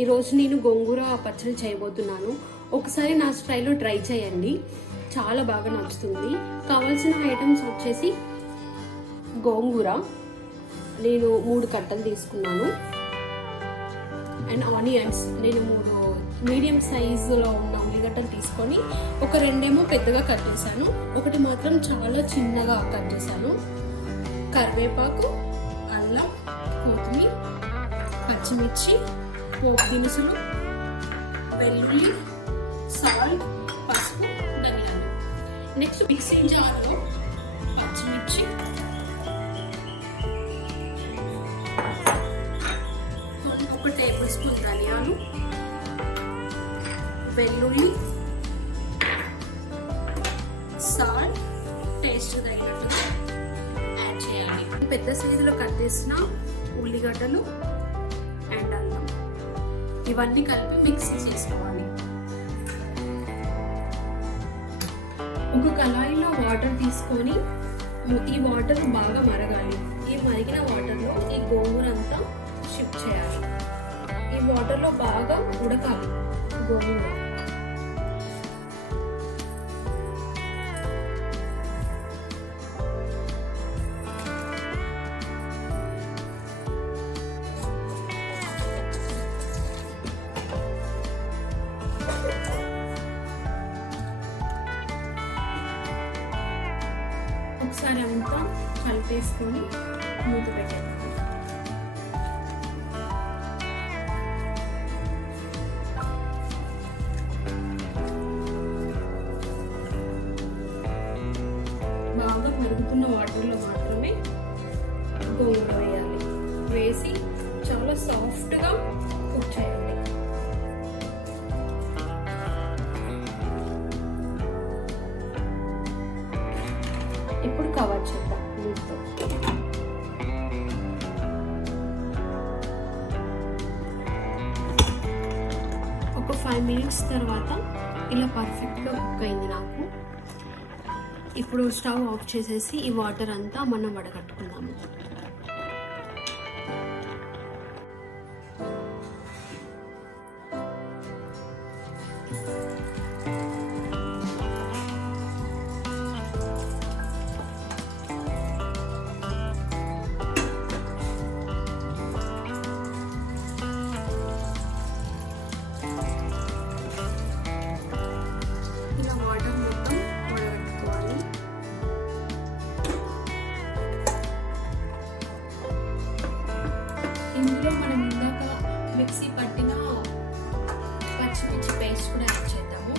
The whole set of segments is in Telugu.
ఈరోజు నేను గోంగూర పచ్చడి చేయబోతున్నాను. ఒకసారి నా స్టైల్లో ట్రై చేయండి, చాలా బాగా నచ్చుతుంది. కావాల్సిన ఐటమ్స్ వచ్చేసి గోంగూర నేను 3 కట్టలు తీసుకున్నాను. అండ్ ఆనియన్స్ నేను 3 మీడియం సైజులో ఉన్న ఉల్లిగడ్డలు తీసుకొని ఒక 2 పెద్దగా కట్ చేశాను, 1 మాత్రం చాలా చిన్నగా కట్ చేశాను. కరివేపాకు, అల్లం, కొత్తిమీర, పచ్చిమిర్చి, పోపు దినుసులు, వెల్లుల్లి, సాల్ట్, పసుపు, ధనియాలు. నెక్స్ట్ మిక్సీ జార్లో పచ్చిమిర్చి, ఒక టేబుల్ స్పూన్ ధనియాలు, వెల్లుల్లి, సాల్ట్ టేస్ట్ తగినట్టుగా యాడ్ చేయాలి. పెద్ద సైజులో కట్ చేసిన ఉల్లిగడ్డలు అండ్ అల్లం ఇవన్నీ కలిపి మిక్స్ చేసుకోవాలి. ఒక కళాయిలో వాటర్ తీసుకొని ఈ వాటర్ బాగా మరగాలి. ఈ మరిగిన వాటర్లో ఈ గోంగూర అంతా షిఫ్ట్ చేయాలి. ఈ వాటర్లో బాగా ఉడకాలి గోంగూర. ఒకసారి అంతా కలిపేసుకొని మూత పెట్టేద్దాం. బాగా మరుగుతున్న వాటర్లో మాత్రమే గోంగూర వేయాలి. వేసి చాలా సాఫ్ట్గా కుక్ చేయాలి. ఇప్పుడు కవర్ చేద్దాం వీటితో. ఒక 5 మినిట్స్ తర్వాత ఇలా పర్ఫెక్ట్గా కుక్ అయింది నాకు. ఇప్పుడు స్టవ్ ఆఫ్ చేసేసి ఈ వాటర్ అంతా మనం వడగట్టుకుందాము. ఇందులో మనం ఇందాక మిక్సీ పట్టిన పచ్చిమిర్చి పేస్ట్ కూడా యాడ్ చేద్దాము.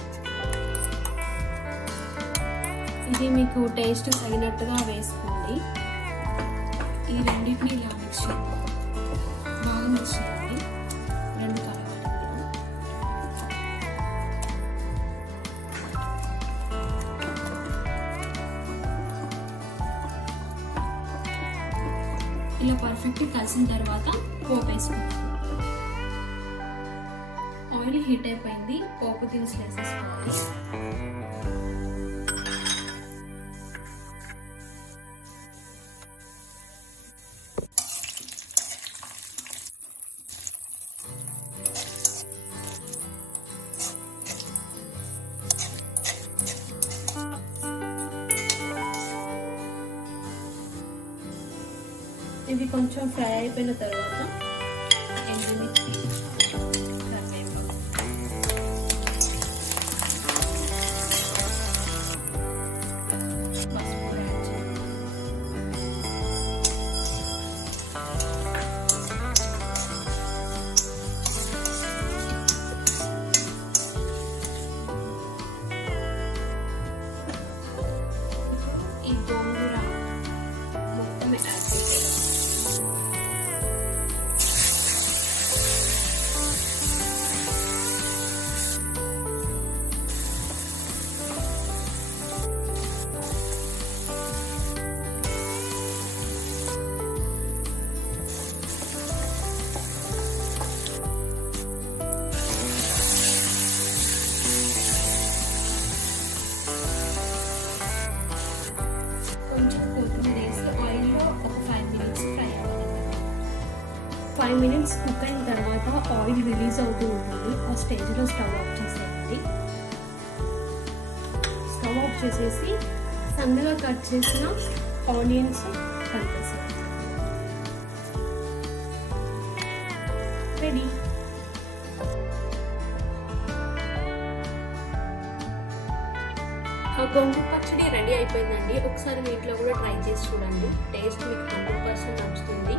ఇది మీకు టేస్ట్ తగినట్టుగా వేసుకోండి. ఈ రెండింటిని ఇలా బాగా మిక్స్ చేయండి. 2 కలవాలి. ఇలా పర్ఫెక్ట్ కలిసిన తర్వాత పోపు వేసుకుంటాం. ఆయిల్ హీట్ అయిపోయింది, పోపు దినుసులు వేసేసుకోవాలి. ఇవి కొంచెం ఫ్రై అయిపోయిన తర్వాత ఎండుమిర్చి, కరివేపాకు, పసుపు యాడ్ చేయాలి. ఈ గోంగూర మొత్తం యాడ్ చేయాలి. 5 మినిట్స్ కుక్ అయిన తర్వాత ఆయిల్ రిలీజ్ అవుతూ ఉంటుంది. ఆ స్టేజ్లో స్టవ్ ఆఫ్ చేసేయండి. స్టవ్ ఆఫ్ చేసేసి సన్నగా కట్ చేసిన ఆనియన్స్ కలిపేసేయండి. రెడీ. గోంగూర పచ్చడి రెడీ అయిపోయిందండి. ఒకసారి వీటిలో కూడా ట్రై చేసి చూడండి. టేస్ట్ మీకు 100% నచ్చుతుంది.